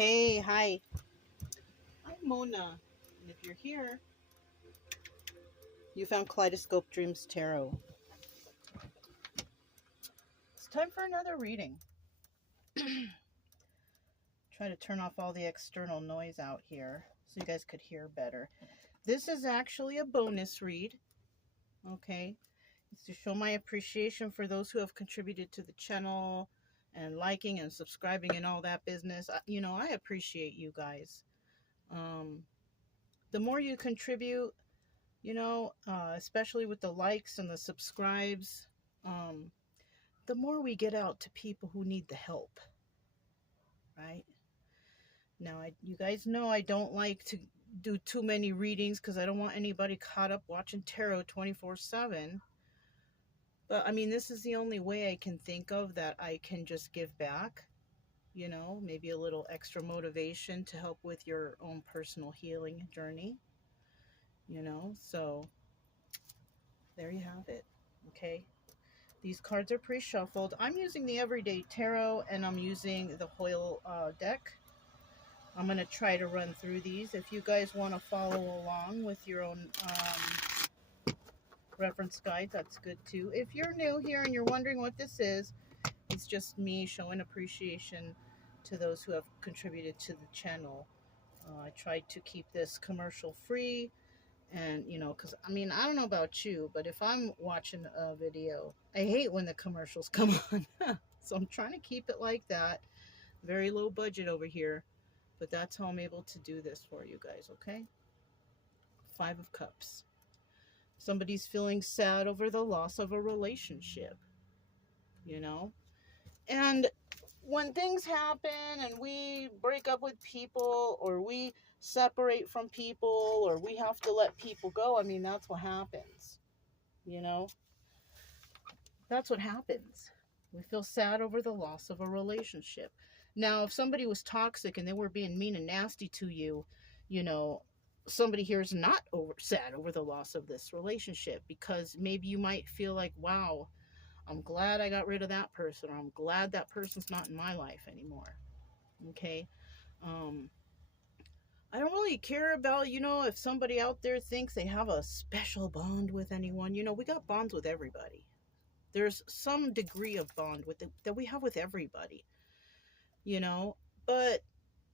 Hey, hi. I'm Mona. And if you're here, you found Kaleidoscope Dreams Tarot. It's time for another reading. Try to turn off all the external noise out here so you guys could hear better. This is actually a bonus read, okay? It's to show my appreciation for those who have contributed to the channel and liking and subscribing and all that business. I appreciate you guys. The more you contribute, especially with the likes and the subscribes, the more we get out to people who need the help, right? Now, you guys know I don't like to do too many readings because I don't want anybody caught up watching tarot 24/7. But I mean, this is the only way I can think of that I can just give back, maybe a little extra motivation to help with your own personal healing journey, so there you have it, okay? These cards are pre-shuffled. I'm using the Everyday Tarot and I'm using the Hoyle deck. I'm going to try to run through these. If you guys want to follow along with your own reference guide, that's good too. If you're new here and you're wondering what this is, it's just me showing appreciation to those who have contributed to the channel. I tried to keep this commercial free. And, because, I don't know about you, but if I'm watching a video, I hate when the commercials come on. So I'm trying to keep it like that. Very low budget over here. But that's how I'm able to do this for you guys, okay? 5 of Cups. Somebody's feeling sad over the loss of a relationship, And when things happen and we break up with people or we separate from people or we have to let people go, that's what happens, That's what happens. We feel sad over the loss of a relationship. Now, if somebody was toxic and they were being mean and nasty to you, somebody here is not sad over the loss of this relationship because maybe you might feel like, wow, I'm glad I got rid of that person, or I'm glad that person's not in my life anymore. Okay? I don't really care about, if somebody out there thinks they have a special bond with anyone. We got bonds with everybody. There's some degree of bond that we have with everybody, but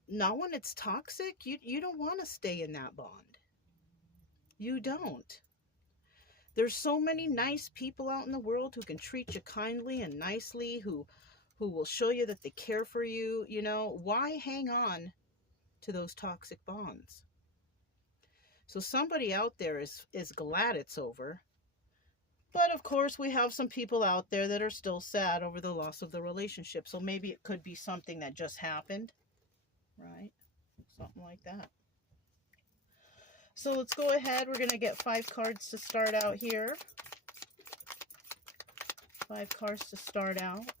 not when it's toxic. You don't want to stay in that bond. You don't. There's so many nice people out in the world who can treat you kindly and nicely, who will show you that they care for you. Why hang on to those toxic bonds? So somebody out there is glad it's over. But of course, we have some people out there that are still sad over the loss of the relationship. So maybe it could be something that just happened, right? Something like that. So let's go ahead. We're going to get 5 cards to start out here. 5 cards to start out.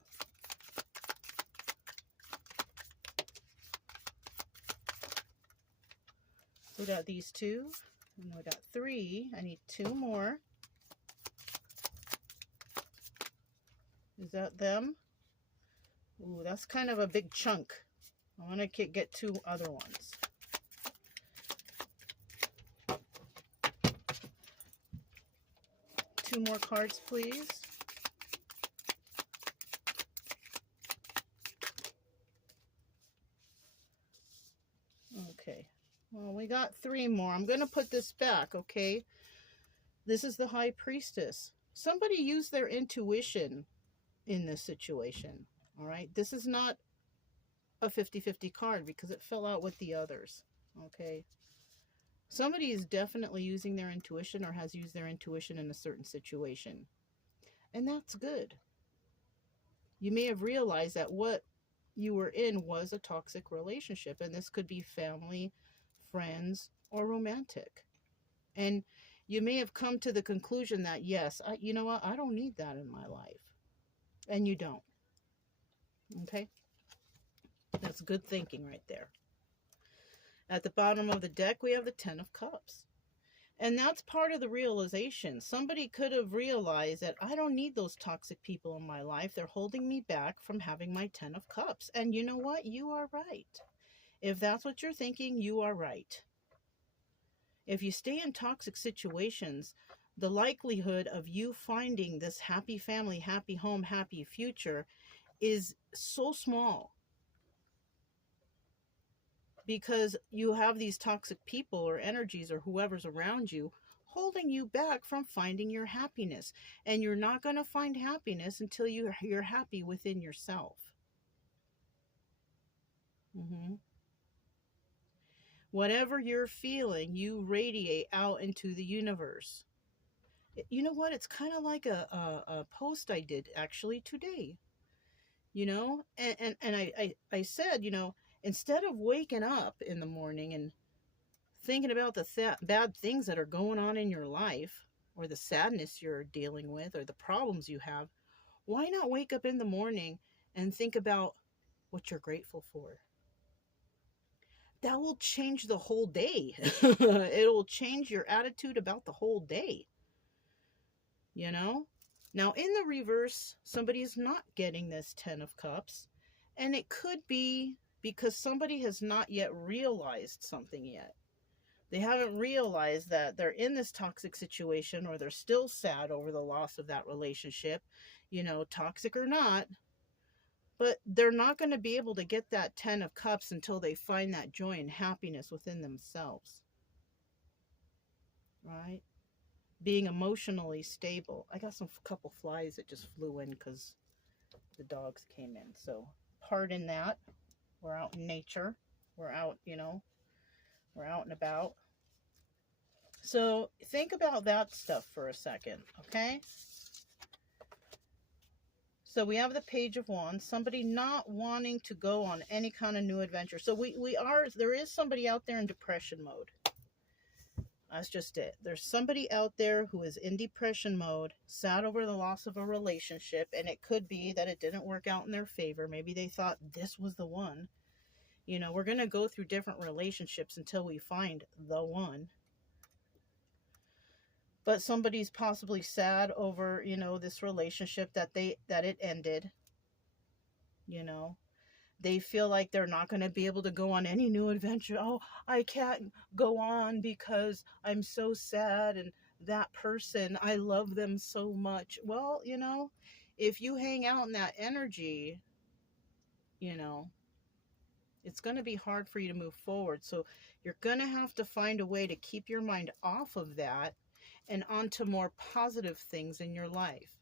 We got these 2, and we got 3. I need 2 more. Is that them? Ooh, that's kind of a big chunk. I want to get 2 other ones. Two more cards, please. Okay. Well, we got 3 more. I'm going to put this back, okay? This is the High Priestess. Somebody used their intuition in this situation, all right? This is not a 50-50 card because it fell out with the others, okay? Somebody is definitely using their intuition or has used their intuition in a certain situation, and that's good. You may have realized that what you were in was a toxic relationship, and this could be family, friends, or romantic. And you may have come to the conclusion that, yes, you know what, I don't need that in my life. And you don't. Okay? That's good thinking right there. At the bottom of the deck, we have the 10 of Cups. And that's part of the realization. Somebody could have realized that I don't need those toxic people in my life. They're holding me back from having my 10 of Cups. And you know what? You are right. If that's what you're thinking, you are right. If you stay in toxic situations, the likelihood of you finding this happy family, happy home, happy future is so small, because you have these toxic people or energies or whoever's around you holding you back from finding your happiness. And you're not going to find happiness until you're happy within yourself. Mm-hmm. Whatever you're feeling, you radiate out into the universe. You know what? It's kind of like a post I did actually today, and I said, instead of waking up in the morning and thinking about the bad things that are going on in your life, or the sadness you're dealing with, or the problems you have, why not wake up in the morning and think about what you're grateful for? That will change the whole day. It'll change your attitude about the whole day. You know? Now, in the reverse, somebody is not getting this 10 of Cups, and it could be because somebody has not yet realized something yet. They haven't realized that they're in this toxic situation, or they're still sad over the loss of that relationship, toxic or not. But they're not going to be able to get that 10 of Cups until they find that joy and happiness within themselves. Right? Being emotionally stable. I got some couple flies that just flew in because the dogs came in. So pardon that. We're out in nature. We're out, we're out and about. So think about that stuff for a second, okay? So we have the Page of Wands, somebody not wanting to go on any kind of new adventure. So there is somebody out there in depression mode. That's just it. There's somebody out there who is in depression mode, sad over the loss of a relationship, and it could be that it didn't work out in their favor. Maybe they thought this was the one. We're going to go through different relationships until we find the one. But somebody's possibly sad over, this relationship that it ended. They feel like they're not going to be able to go on any new adventure. Oh, I can't go on because I'm so sad, and that person, I love them so much. Well, if you hang out in that energy, it's going to be hard for you to move forward. So you're going to have to find a way to keep your mind off of that and onto more positive things in your life.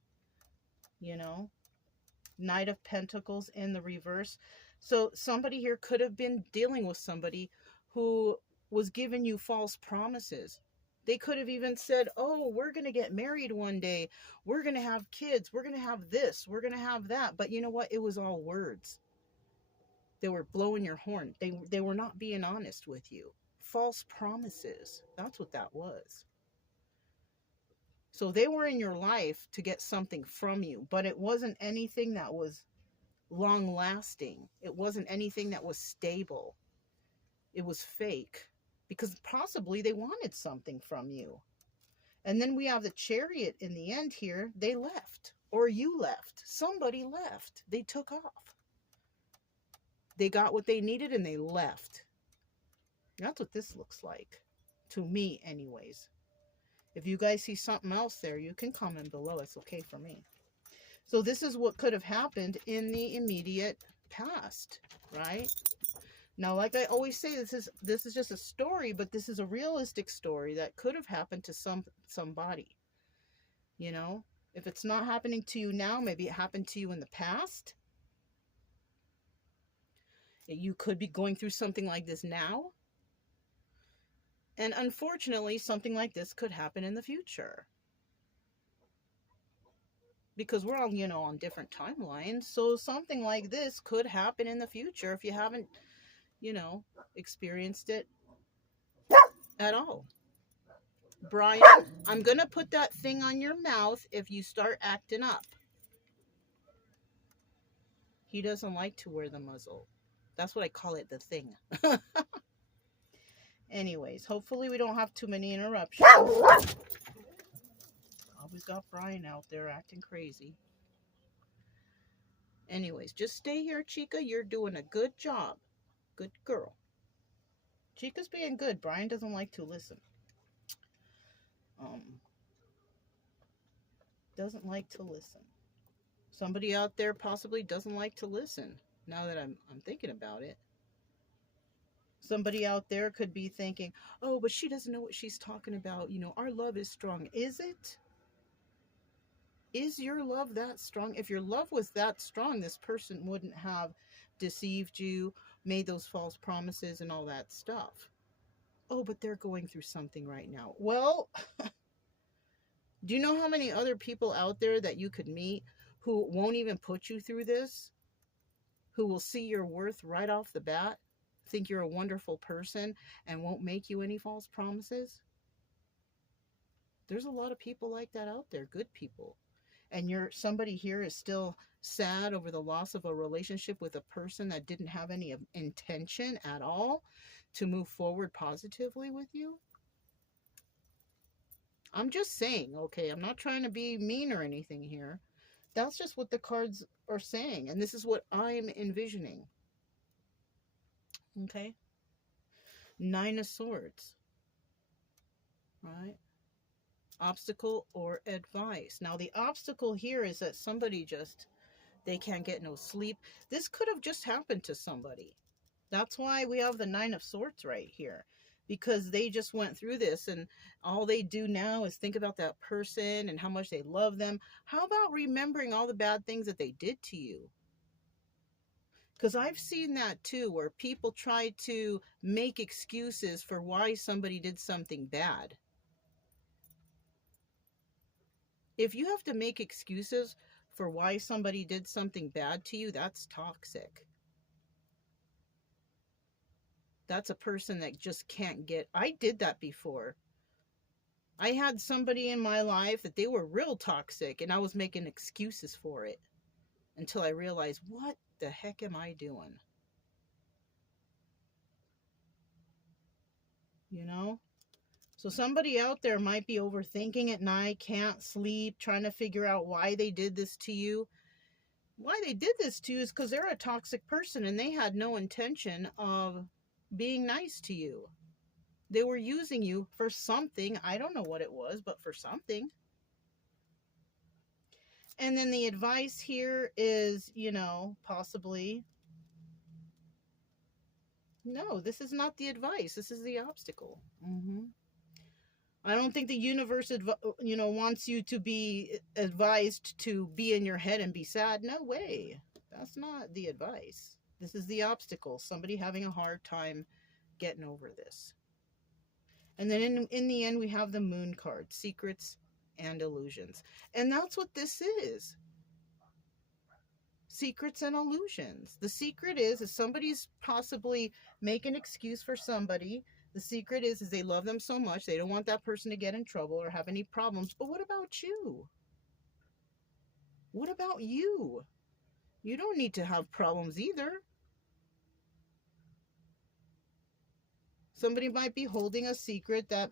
Knight of Pentacles in the reverse. So somebody here could have been dealing with somebody who was giving you false promises. They could have even said, oh, we're going to get married one day. We're going to have kids. We're going to have this. We're going to have that. But you know what? It was all words. They were blowing your horn. They were not being honest with you. False promises. That's what that was. So they were in your life to get something from you, but it wasn't anything that was long lasting. It wasn't anything that was stable. It was fake, because possibly they wanted something from you. And then we have the Chariot in the end here. They left, or you left. Somebody left. They took off. They got what they needed and they left. That's what this looks like, to me anyways. If you guys see something else there, you can comment below. It's okay for me. So this is what could have happened in the immediate past, right? Now, like I always say, this is just a story, but this is a realistic story that could have happened to somebody. If it's not happening to you now, maybe it happened to you in the past. You could be going through something like this now. And unfortunately, something like this could happen in the future. Because we're all, on different timelines. So something like this could happen in the future if you haven't, experienced it at all. Brian, I'm going to put that thing on your mouth if you start acting up. He doesn't like to wear the muzzle. That's what I call it, the thing. Anyways, hopefully we don't have too many interruptions. Always got Brian out there acting crazy. Anyways, just stay here, Chica. You're doing a good job. Good girl. Chica's being good. Brian doesn't like to listen. Doesn't like to listen. Somebody out there possibly doesn't like to listen. Now that I'm thinking about it. Somebody out there could be thinking, oh, but she doesn't know what she's talking about. You know, our love is strong. Is it? Is your love that strong? If your love was that strong, this person wouldn't have deceived you, made those false promises and all that stuff. Oh, but they're going through something right now. Well, do you know how many other people out there that you could meet who won't even put you through this? Who will see your worth right off the bat, think you're a wonderful person, and won't make you any false promises? There's a lot of people like that out there, good people. And somebody here is still sad over the loss of a relationship with a person that didn't have any intention at all to move forward positively with you. I'm just saying, okay, I'm not trying to be mean or anything here. That's just what the cards are saying, and this is what I'm envisioning. Okay? 9 of Swords. Right? Obstacle or advice. Now, the obstacle here is that somebody they can't get no sleep. This could have just happened to somebody. That's why we have the 9 of Swords right here. Because they just went through this, and all they do now is think about that person and how much they love them. How about remembering all the bad things that they did to you? Because I've seen that too, where people try to make excuses for why somebody did something bad. If you have to make excuses for why somebody did something bad to you, that's toxic. That's a person that just can't get... I did that before. I had somebody in my life that they were real toxic, and I was making excuses for it until I realized, what the heck am I doing? You know? So somebody out there might be overthinking at night, can't sleep, trying to figure out why they did this to you. Why they did this to you is because they're a toxic person and they had no intention of being nice to you. They were using you for something. I don't know what it was, but for something. And then the advice here is, possibly, no, this is not the advice. This is the obstacle. I don't think the universe, wants you to be advised to be in your head and be sad. No way. That's not the advice. This is the obstacle. Somebody having a hard time getting over this. And then in the end, we have the Moon card, secrets and illusions. And that's what this is. Secrets and illusions. The secret is somebody's possibly making an excuse for somebody. The secret is they love them so much, they don't want that person to get in trouble or have any problems. But what about you? What about you? You don't need to have problems either. Somebody might be holding a secret that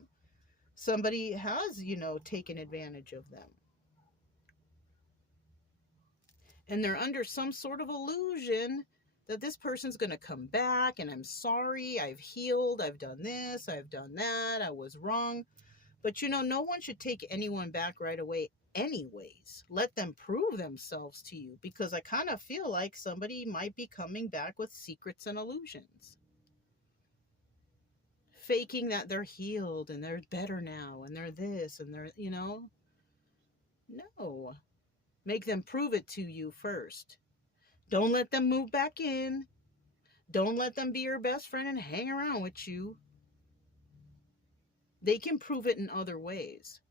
somebody has, taken advantage of them. And they're under some sort of illusion that this person's going to come back and I'm sorry, I've healed, I've done this, I've done that, I was wrong. But no one should take anyone back right away anyways. Let them prove themselves to you, because I kind of feel like somebody might be coming back with secrets and illusions. Faking that they're healed and they're better now and they're this and they're, No. Make them prove it to you first. Don't let them move back in. Don't let them be your best friend and hang around with you. They can prove it in other ways.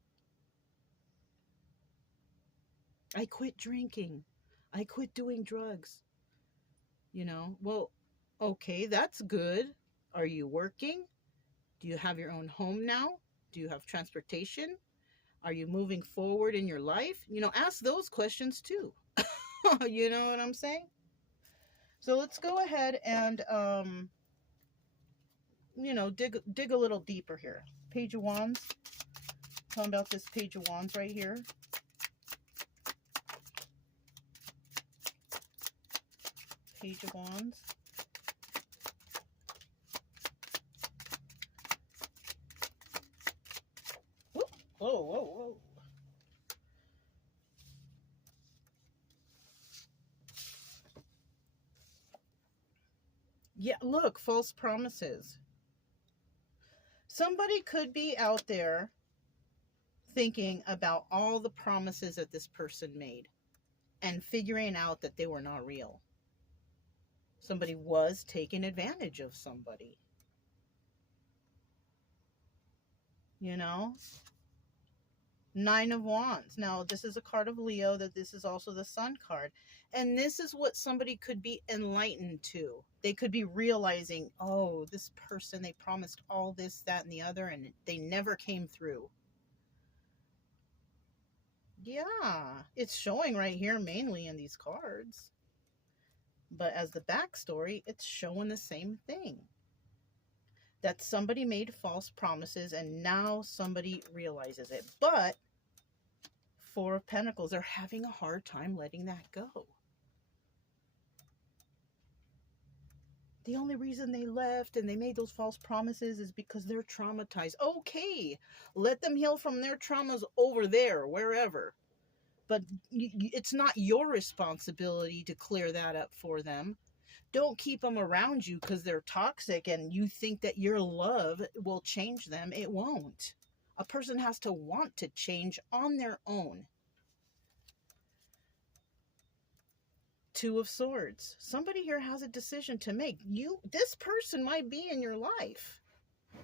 I quit drinking. I quit doing drugs. Well, okay, that's good. Are you working? Do you have your own home now? Do you have transportation? Are you moving forward in your life? Ask those questions too. You know what I'm saying? So let's go ahead and, dig a little deeper here. Page of Wands. Talking about this Page of Wands right here. Page of Wands. Yeah, look, false promises. Somebody could be out there thinking about all the promises that this person made and figuring out that they were not real. Somebody was taking advantage of somebody. You know? Nine of Wands. Now, this is a card of Leo, that this is also the Sun card. And this is what somebody could be enlightened to. They could be realizing, oh, this person, they promised all this, that, and the other, and they never came through. Yeah, it's showing right here mainly in these cards. But as the backstory, it's showing the same thing. That somebody made false promises and now somebody realizes it. But Four of Pentacles, they're having a hard time letting that go. The only reason they left and they made those false promises is because they're traumatized. Okay, let them heal from their traumas over there, wherever. But it's not your responsibility to clear that up for them. Don't keep them around you because they're toxic and you think that your love will change them. It won't. A person has to want to change on their own. Two of Swords. Somebody here has a decision to make. This person might be in your life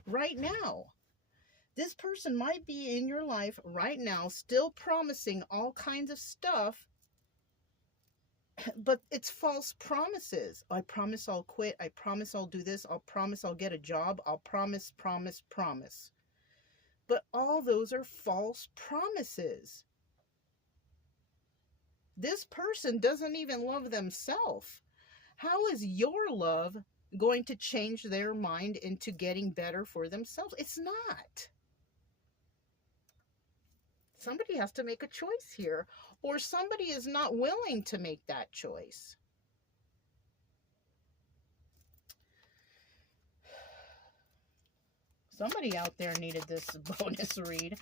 right now. This person might be in your life right now, still promising all kinds of stuff, but it's false promises. I promise I'll quit. I promise I'll do this. I'll promise I'll get a job. I'll promise. But all those are false promises. This person doesn't even love themselves. How is your love going to change their mind into getting better for themselves? It's not. Somebody has to make a choice here, or somebody is not willing to make that choice. Somebody out there needed this bonus read.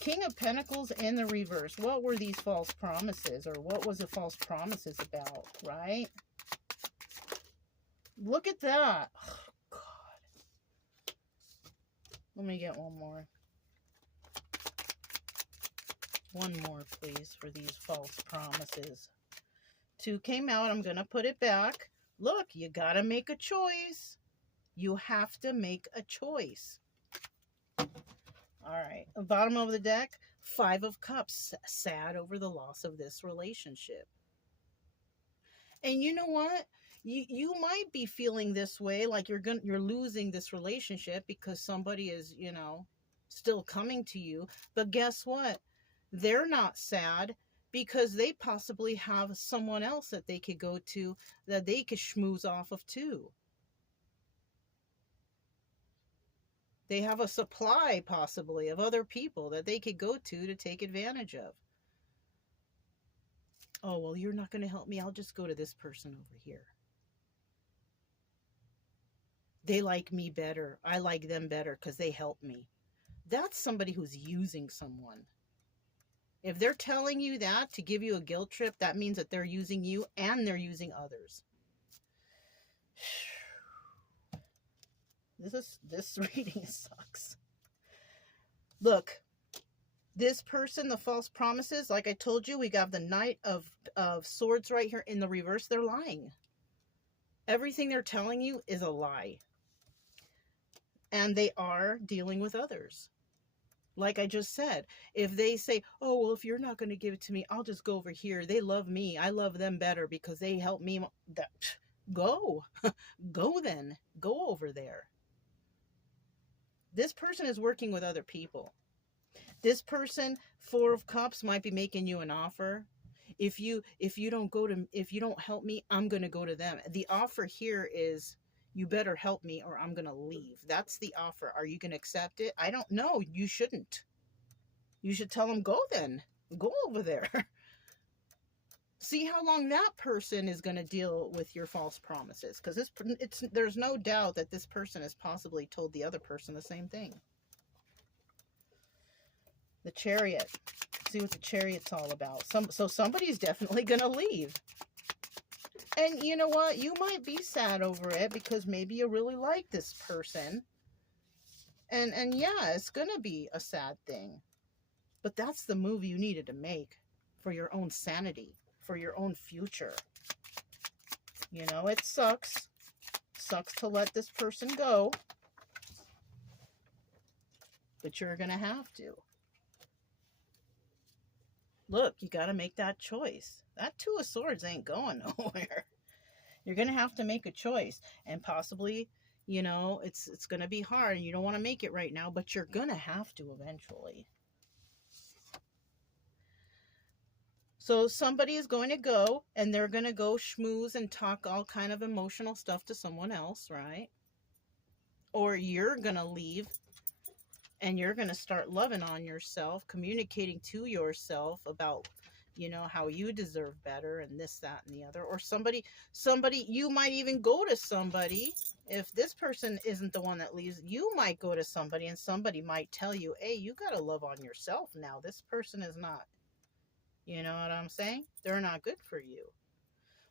King of Pentacles in the reverse. What were these false promises, or what was the false promises about, right? Look at that. Oh, God. Let me get one more. One more, please, for these false promises. Two came out. I'm going to put it back. Look, you got to make a choice. You have to make a choice. All right. Bottom of the deck, Five of Cups. Sad over the loss of this relationship. And you know what? You might be feeling this way, like you're losing this relationship because somebody is, still coming to you. But guess what? They're not sad because they possibly have someone else that they could go to, that they could schmooze off of too. They have a supply possibly of other people that they could go to take advantage of. Oh, well, you're not going to help me. I'll just go to this person over here. They like me better. I like them better because they help me. That's somebody who's using someone. If they're telling you that to give you a guilt trip, that means that they're using you and they're using others. This reading sucks. Look, this person, the false promises, like I told you, we got the Knight of Swords right here in the reverse. They're lying. Everything they're telling you is a lie. And they are dealing with others. Like I just said, if they say, oh, well, if you're not going to give it to me, I'll just go over here. They love me. I love them better because they help me. Go. Go then. Go over there. This person is working with other people. This person, Four of Cups, might be making you an offer. If you don't help me, I'm going to go to them. The offer here is, you better help me or I'm going to leave. That's the offer. Are you going to accept it? I don't know. You shouldn't. You should tell them, go then. Go over there. See how long that person is going to deal with your false promises. Because there's no doubt that this person has possibly told the other person the same thing. The Chariot. See what the Chariot's all about. So somebody's definitely going to leave. And you know what? You might be sad over it because maybe you really like this person. And yeah, it's going to be a sad thing. But that's the move you needed to make for your own sanity, for your own future. You know, it sucks. Sucks to let this person go. But you're going to have to. Look, you got to make that choice. That Two of Swords ain't going nowhere. You're going to have to make a choice. And possibly, you know, it's going to be hard. And you don't want to make it right now. But you're going to have to eventually. So somebody is going to go. And they're going to go schmooze and talk all kind of emotional stuff to someone else, right? Or you're going to leave. And you're going to start loving on yourself, communicating to yourself about, you know, how you deserve better and this, that, and the other. Or somebody, you might even go to somebody. If this person isn't the one that leaves, you might go to somebody and somebody might tell you, hey, you got to love on yourself now. This person is not, you know what I'm saying? They're not good for you.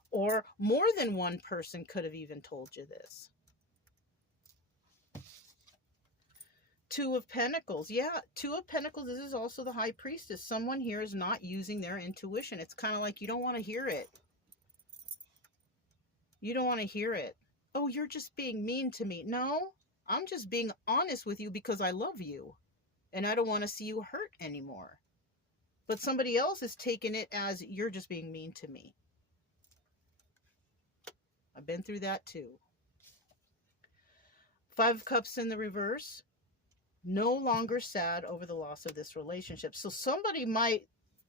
Or more than one person could have even told you this. Two of Pentacles. Yeah, Two of Pentacles. This is also the High Priestess. Someone here is not using their intuition. It's kind of like you don't want to hear it. You don't want to hear it. Oh, you're just being mean to me. No, I'm just being honest with you because I love you. And I don't want to see you hurt anymore. But somebody else is taking it as you're just being mean to me. I've been through that too. Five of Cups in the reverse. No longer sad over the loss of this relationship. So somebody might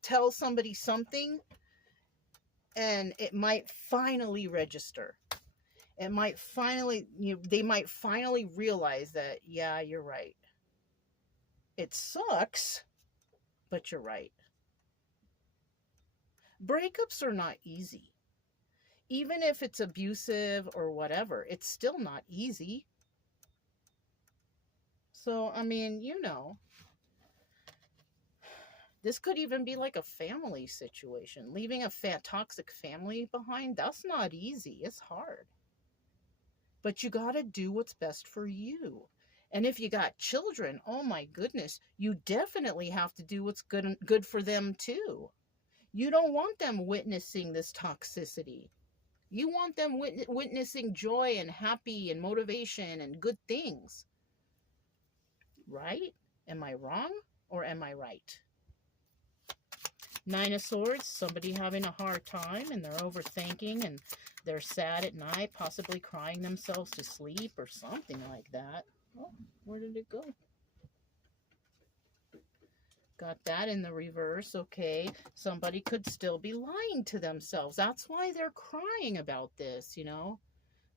tell somebody something and it might finally register. It might finally, they might finally realize that, yeah, you're right. It sucks, but you're right. Breakups are not easy. Even if it's abusive or whatever, it's still not easy. So, I mean, you know, this could even be like a family situation. Leaving a toxic family behind, that's not easy. It's hard. But you got to do what's best for you. And if you got children, oh my goodness, you definitely have to do what's good for them too. You don't want them witnessing this toxicity. You want them witnessing joy and happy and motivation and good things. Right? Am I wrong or am I right? Nine of Swords, somebody having a hard time and they're overthinking and they're sad at night, possibly crying themselves to sleep or something like that. Oh, where did it go? Got that in the reverse. Okay, somebody could still be lying to themselves. That's why they're crying about this, you know.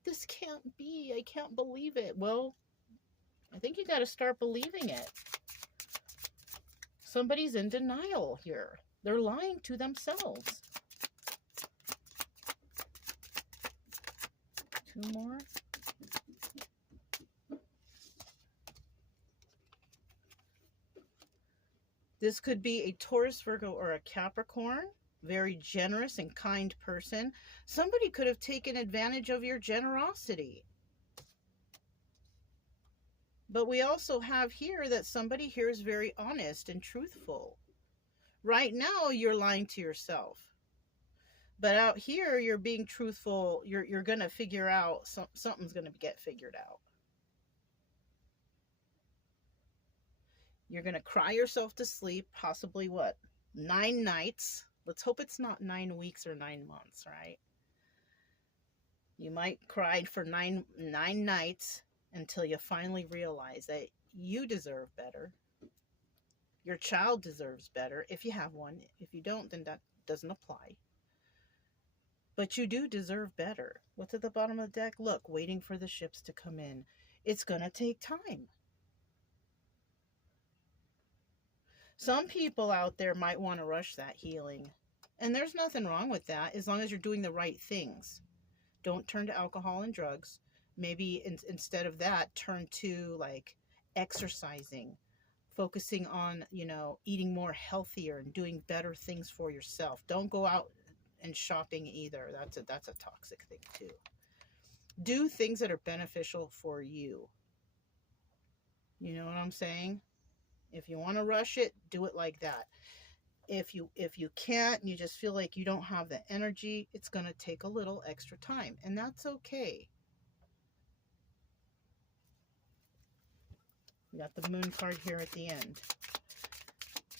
This can't be. I can't believe it. Well, I think you got to start believing it. Somebody's in denial here. They're lying to themselves. Two more. This could be a Taurus, Virgo, or a Capricorn. Very generous and kind person. Somebody could have taken advantage of your generosity. But we also have here that somebody here is very honest and truthful. Right now, you're lying to yourself. But out here, you're being truthful. You're going to figure out, something's going to get figured out. You're going to cry yourself to sleep, possibly what? 9 nights. Let's hope it's not 9 weeks or 9 months, right? You might cry for 9 nights until you finally realize that you deserve better. Your child deserves better if you have one. If you don't, then that doesn't apply. But you do deserve better. What's at the bottom of the deck? Look, waiting for the ships to come in. It's going to take time. Some people out there might want to rush that healing. And there's nothing wrong with that as long as you're doing the right things. Don't turn to alcohol and drugs. Maybe instead of that, turn to like exercising, focusing on, you know, eating more healthier and doing better things for yourself. Don't go out and shopping either. That's a toxic thing too. Do things that are beneficial for you. You know what I'm saying? If you want to rush it, do it like that. If you can't, and you just feel like you don't have the energy, it's going to take a little extra time, and that's okay. We got the moon card here at the end.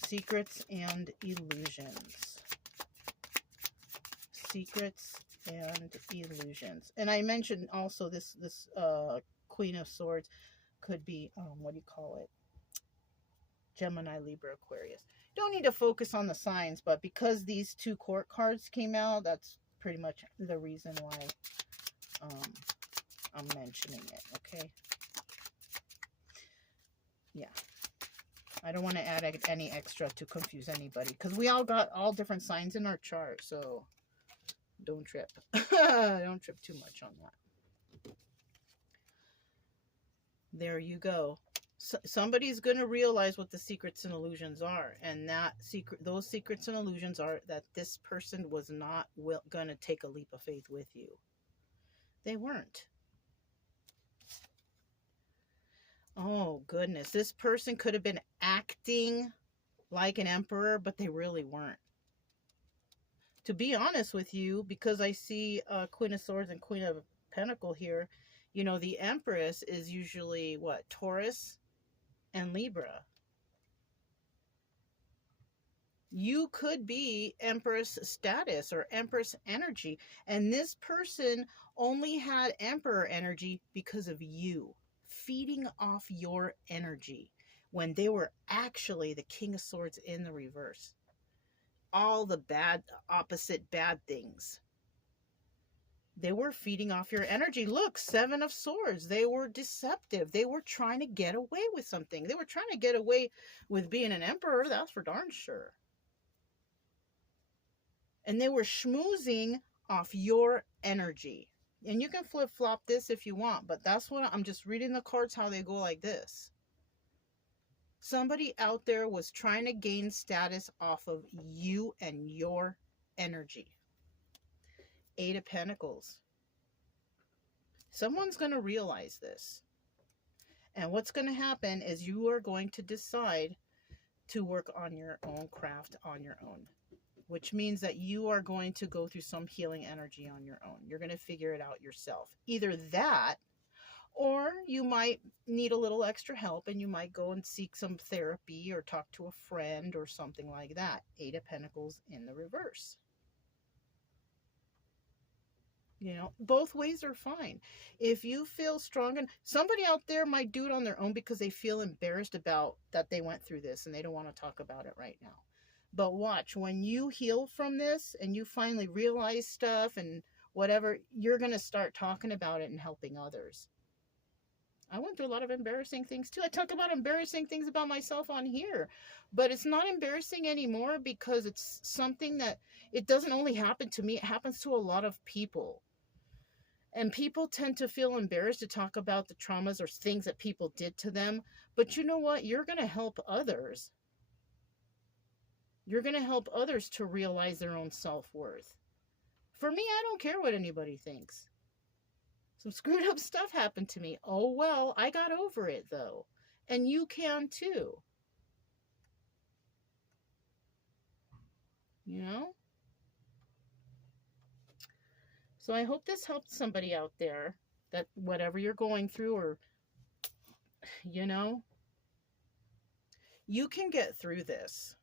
Secrets and illusions. Secrets and illusions. And I mentioned also this Queen of Swords could be, what do you call it? Gemini, Libra, Aquarius. Don't need to focus on the signs, but because these two court cards came out, that's pretty much the reason why I'm mentioning it, okay? Yeah. I don't want to add any extra to confuse anybody, because we all got all different signs in our chart, so don't trip. Don't trip too much on that. There you go. Somebody's going to realize what the secrets and illusions are, and those secrets and illusions are that this person was not going to take a leap of faith with you. They weren't. Oh goodness, this person could have been acting like an emperor, but they really weren't. To be honest with you, because I see Queen of Swords and Queen of Pentacle here, you know, the Empress is usually what? Taurus and Libra. You could be Empress status or Empress energy, and this person only had Emperor energy because of you, feeding off your energy, when they were actually the King of Swords in the reverse. All the bad, opposite bad things. They were feeding off your energy. Look, Seven of Swords. They were deceptive. They were trying to get away with something. They were trying to get away with being an emperor. That's for darn sure. And they were schmoozing off your energy. And you can flip-flop this if you want, but that's what I'm just reading the cards, how they go like this. Somebody out there was trying to gain status off of you and your energy. Eight of Pentacles. Someone's going to realize this. And what's going to happen is you are going to decide to work on your own craft on your own. Which means that you are going to go through some healing energy on your own. You're going to figure it out yourself. Either that, or you might need a little extra help and you might go and seek some therapy or talk to a friend or something like that. Eight of Pentacles in the reverse. You know, both ways are fine. If you feel strong, and somebody out there might do it on their own because they feel embarrassed about that they went through this and they don't want to talk about it right now. But watch, when you heal from this and you finally realize stuff and whatever, you're going to start talking about it and helping others. I went through a lot of embarrassing things too. I talk about embarrassing things about myself on here, but it's not embarrassing anymore because it's something that it doesn't only happen to me. It happens to a lot of people. And people tend to feel embarrassed to talk about the traumas or things that people did to them. But you know what? You're going to help others. You're going to help others to realize their own self-worth. For me, I don't care what anybody thinks. Some screwed up stuff happened to me. Oh, well, I got over it, though. And you can, too. You know? So I hope this helped somebody out there, that whatever you're going through, or, you know, you can get through this.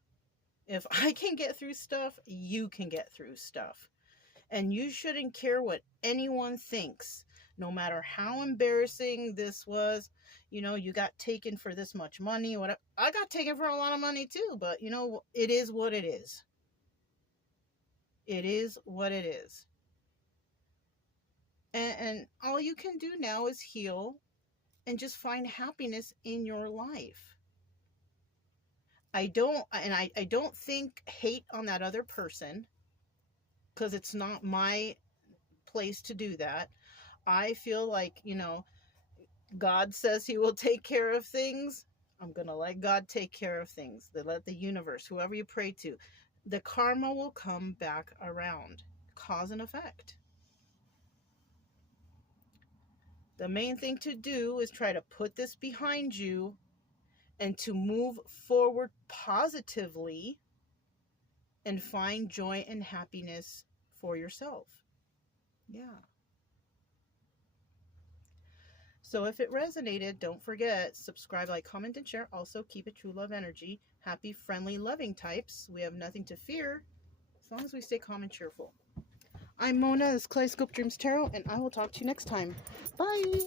If I can get through stuff, you can get through stuff. And you shouldn't care what anyone thinks, no matter how embarrassing this was. You know, you got taken for this much money. Whatever. I got taken for a lot of money too, but you know, it is what it is. It is what it is. And all you can do now is heal and just find happiness in your life. I don't think hate on that other person, because it's not my place to do that. I feel like, you know, God says he will take care of things. I'm going to let God take care of things. Let the universe, whoever you pray to, the karma will come back around. Cause and effect. The main thing to do is try to put this behind you and to move forward positively and find joy and happiness for yourself. Yeah. So if it resonated, don't forget, subscribe, like, comment, and share. Also, keep it true love energy. Happy, friendly, loving types. We have nothing to fear as long as we stay calm and cheerful. I'm Mona, this is Kaleidoscope Dreams Tarot, and I will talk to you next time. Bye!